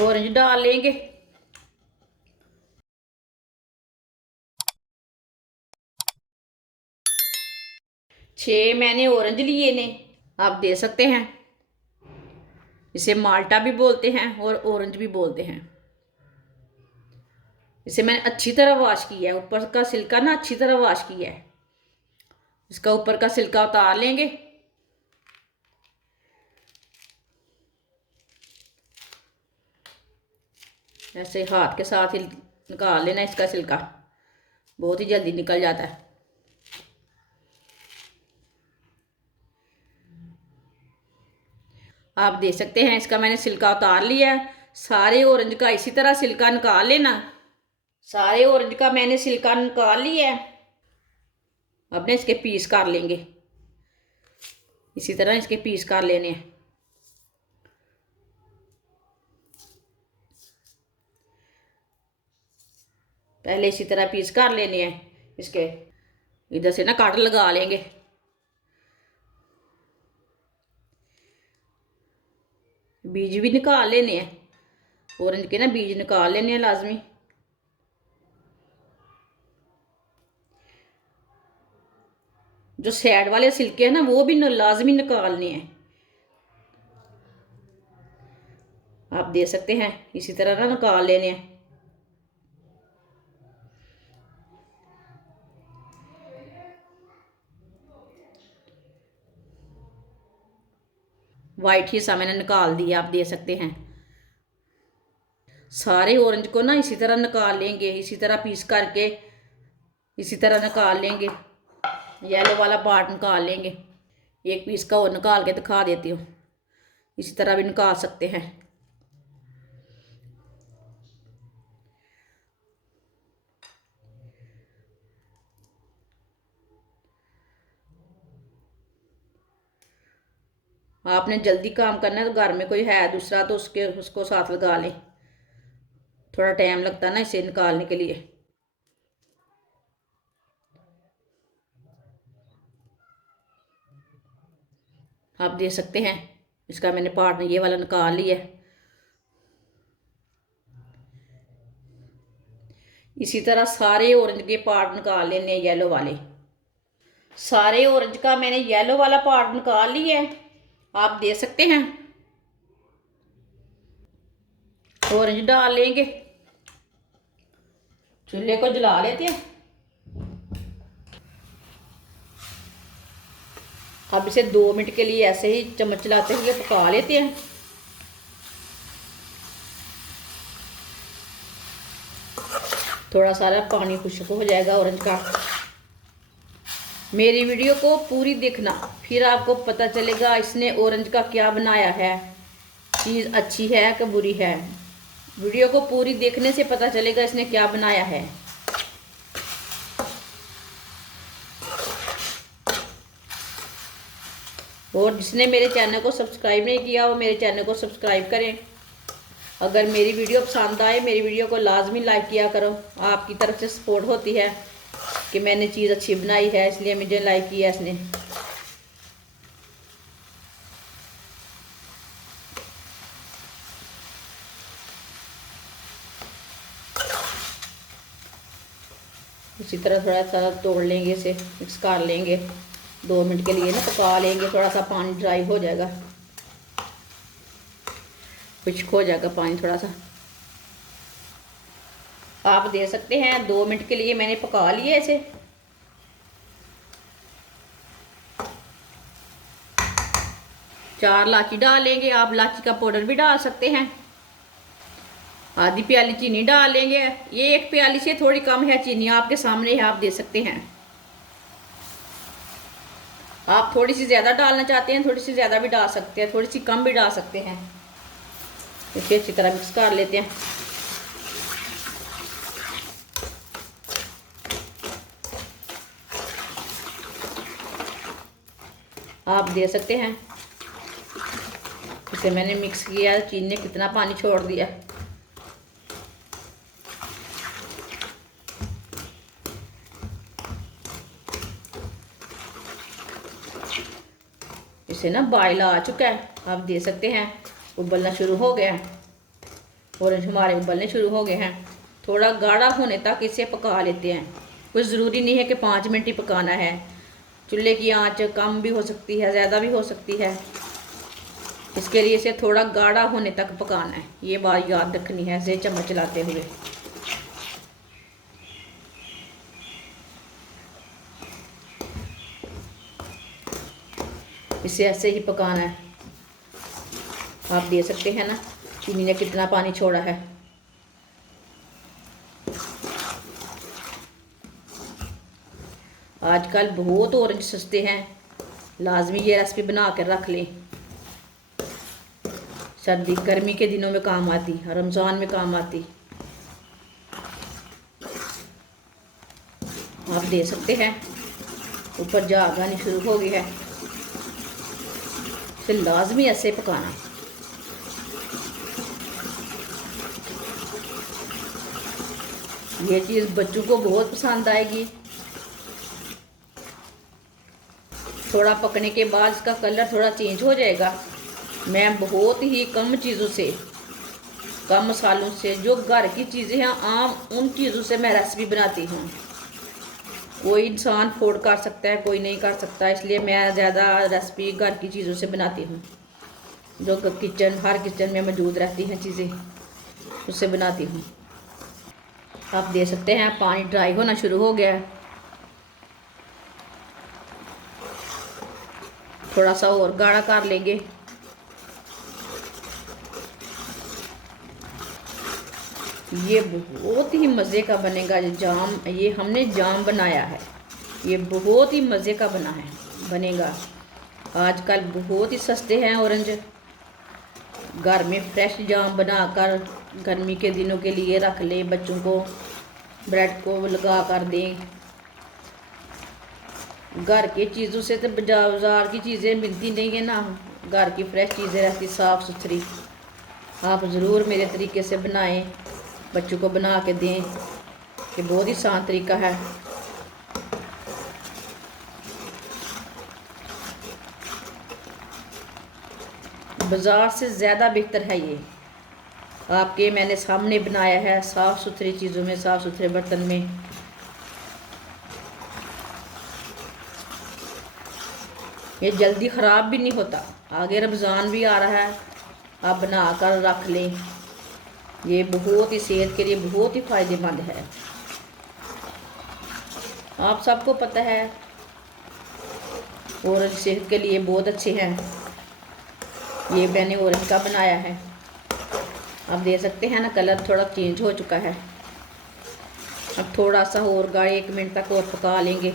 Orange डाल लेंगे। छह मैंने ऑरेंज लिए ने, आप दे सकते हैं। इसे माल्टा भी बोलते हैं और ऑरेंज भी बोलते हैं। इसे मैंने अच्छी तरह वॉश किया है, ऊपर का सिल्का ना अच्छी तरह वॉश किया है। इसका ऊपर का सिल्का उतार लेंगे। ऐसे हाथ के साथ ही निकाल लेना इसका सिल्का, बहुत ही जल्दी निकल जाता है। आप देख सकते हैं इसका मैंने सिल्का उतार लिया है। सारे ऑरेंज का इसी तरह सिल्का निकाल लेना। सारे ऑरेंज का मैंने सिल्का निकाल लिया है। अब ना इसके पीस कर लेंगे, इसी तरह इसके पीस कर लेने हैं। पहले इसी तरह पीस कर लेने हैं। इसके इधर से ना काट लगा लेंगे। बीज भी निकाल लेने हैं, ऑरेंज के ना बीज निकाल लेने हैं लाजमी। जो साइड वाले छिलके हैं ना वो भी लाजमी निकालने हैं। आप दे सकते हैं इसी तरह ना निकाल लेने हैं। वाइट हिस्सा मैंने निकाल दिया, आप दे सकते हैं। सारे ऑरेंज को ना इसी तरह निकाल लेंगे, इसी तरह पीस करके इसी तरह निकाल लेंगे। येलो वाला पार्ट निकाल लेंगे। एक पीस का और निकाल के दिखा देती हूँ, इसी तरह भी निकाल सकते हैं। आपने जल्दी काम करना है तो घर में कोई है दूसरा तो उसको साथ लगा लें, थोड़ा टाइम लगता है ना इसे निकालने के लिए। आप दे सकते हैं इसका मैंने पार्ट ये वाला निकाल लिया है। इसी तरह सारे ऑरेंज के पार्ट निकाल लेने हैं, येलो वाले। सारे ऑरेंज का मैंने येलो वाला पार्ट निकाल लिया है, आप दे सकते हैं। ऑरेंज डाल लेंगे, चूल्हे को जला लेते हैं। अब इसे 2 मिनट के लिए ऐसे ही चम्मच चलाते हुए पका लेते हैं। थोड़ा सारा पानी खुश्क हो जाएगा ऑरेंज का। मेरी वीडियो को पूरी देखना, फिर आपको पता चलेगा इसने ऑरेंज का क्या बनाया है, चीज़ अच्छी है कि बुरी है। वीडियो को पूरी देखने से पता चलेगा इसने क्या बनाया है। और जिसने मेरे चैनल को सब्सक्राइब नहीं किया वो मेरे चैनल को सब्सक्राइब करें। अगर मेरी वीडियो पसंद आए मेरी वीडियो को लाजमी लाइक किया करो, आपकी तरफ से सपोर्ट होती है कि मैंने चीज़ अच्छी बनाई है इसलिए मुझे लाइक किया इसने। इसी तरह थोड़ा सा तोड़ लेंगे, इसे मिक्स कर लेंगे। 2 मिनट के लिए ना पका लेंगे, थोड़ा सा पानी ड्राई हो जाएगा, खुश्क हो जाएगा पानी थोड़ा सा। आप दे सकते हैं 2 मिनट के लिए मैंने पका लिया इसे। चार इलायची डाल लेंगे, आप इलायची का पाउडर भी डाल सकते हैं। आधी प्याली चीनी डाल लेंगे, ये 1 प्याली से थोड़ी कम है चीनी, आपके सामने है, आप दे सकते हैं। आप थोड़ी सी ज़्यादा डालना चाहते हैं थोड़ी सी ज़्यादा भी डाल सकते हैं, थोड़ी सी कम भी डाल सकते हैं। इसे अच्छी तरह मिक्स कर लेते हैं। आप दे सकते हैं इसे मैंने मिक्स किया, चीनी ने कितना पानी छोड़ दिया। इसे ना बॉयल आ चुका है, आप दे सकते हैं उबलना शुरू हो गया है। ऑरेंज हमारे उबलने शुरू हो गए हैं। थोड़ा गाढ़ा होने तक इसे पका लेते हैं। कुछ ज़रूरी नहीं है कि 5 मिनट ही पकाना है। चूल्हे की आंच कम भी हो सकती है, ज़्यादा भी हो सकती है। इसके लिए इसे थोड़ा गाढ़ा होने तक पकाना है, ये बात याद रखनी है इसे चम्मच चलाते हुए। इसे ऐसे ही पकाना है। आप दे सकते हैं ना चीनी ने कितना पानी छोड़ा है। आजकल बहुत ऑरेंज सस्ते हैं, लाजमी ये रेसिपी बना कर रख लें। सर्दी गर्मी के दिनों में काम आती, रमज़ान में काम आती। आप दे सकते हैं। ऊपर झाग आनी शुरू हो गई है। इसे लाजमी ऐसे पकाना। ये चीज़ बच्चों को बहुत पसंद आएगी। थोड़ा पकने के बाद इसका कलर थोड़ा चेंज हो जाएगा। मैं बहुत ही कम चीज़ों से, कम मसालों से, जो घर की चीज़ें हैं आम, उन चीज़ों से मैं रेसिपी बनाती हूँ। कोई इंसान अफोर्ड कर सकता है, कोई नहीं कर सकता, इसलिए मैं ज़्यादा रेसिपी घर की चीज़ों से बनाती हूँ। जो हर किचन में मौजूद रहती हैं चीज़ें, उससे बनाती हूँ। आप दे सकते हैं पानी ड्राई होना शुरू हो गया है। थोड़ा सा और गाढ़ा कर लेंगे। ये बहुत ही मज़े का बनेगा। ये जाम, ये हमने जाम बनाया है, ये बहुत ही मज़े का बनेगा। आजकल बहुत ही सस्ते हैं ऑरेंज। घर में फ्रेश जाम बनाकर गर्मी के दिनों के लिए रख लें। बच्चों को ब्रेड को लगा कर दें। घर की चीज़ों से तो बाज़ार की चीज़ें मिलती नहीं है ना। घर की फ्रेश चीज़ें रहती, साफ़ सुथरी। आप ज़रूर मेरे तरीके से बनाएं, बच्चों को बना के दें, कि बहुत ही आसान तरीका है। बाज़ार से ज़्यादा बेहतर है ये। आपके मैंने सामने बनाया है, साफ़ सुथरी चीज़ों में, साफ़ सुथरे बर्तन में। ये जल्दी ख़राब भी नहीं होता। आगे रमज़ान भी आ रहा है, आप बना कर रख लें। ये बहुत ही सेहत के लिए बहुत ही फ़ायदेमंद है। आप सबको पता है ऑरेंज सेहत के लिए बहुत अच्छे हैं। ये मैंने ऑरेंज का बनाया है। आप दे सकते हैं ना, कलर थोड़ा चेंज हो चुका है। अब थोड़ा सा और गाढ़े 1 मिनट तक और पका लेंगे।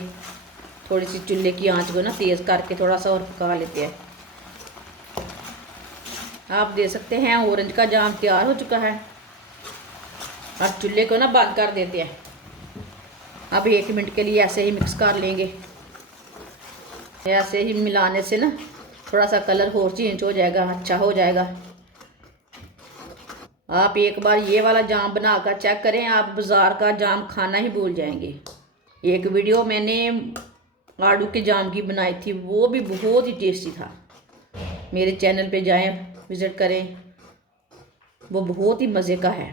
थोड़ी सी चूल्हे की आंच को ना तेज़ करके थोड़ा सा और पका लेते हैं। आप दे सकते हैं ऑरेंज का जाम तैयार हो चुका है। अब चूल्हे को ना बंद कर देते हैं। अब 1 मिनट के लिए ऐसे ही मिक्स कर लेंगे। ऐसे ही मिलाने से ना थोड़ा सा कलर और चेंज हो जाएगा, अच्छा हो जाएगा। आप एक बार ये वाला जाम बनाकर चेक करें, आप बाज़ार का जाम खाना ही भूल जाएंगे। एक वीडियो मैंने आड़ू के जाम की बनाई थी, वो भी बहुत ही टेस्टी था। मेरे चैनल पे जाएं, विज़िट करें, वो बहुत ही मज़े का है।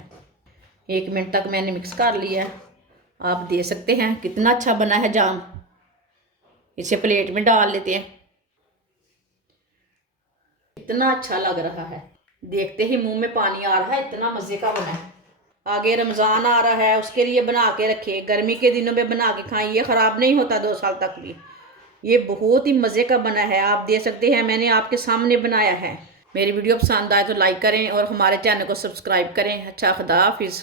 1 मिनट तक मैंने मिक्स कर लिया है। आप दे सकते हैं कितना अच्छा बना है जाम। इसे प्लेट में डाल लेते हैं। इतना अच्छा लग रहा है, देखते ही मुंह में पानी आ रहा है, इतना मज़े का बना है। आगे रमज़ान आ रहा है, उसके लिए बना के रखिए। गर्मी के दिनों में बना के खाएं, ये ख़राब नहीं होता 2 साल तक भी। ये बहुत ही मज़े का बना है, आप दे सकते हैं। मैंने आपके सामने बनाया है। मेरी वीडियो पसंद आए तो लाइक करें और हमारे चैनल को सब्सक्राइब करें। अच्छा, खुदा हाफिज़।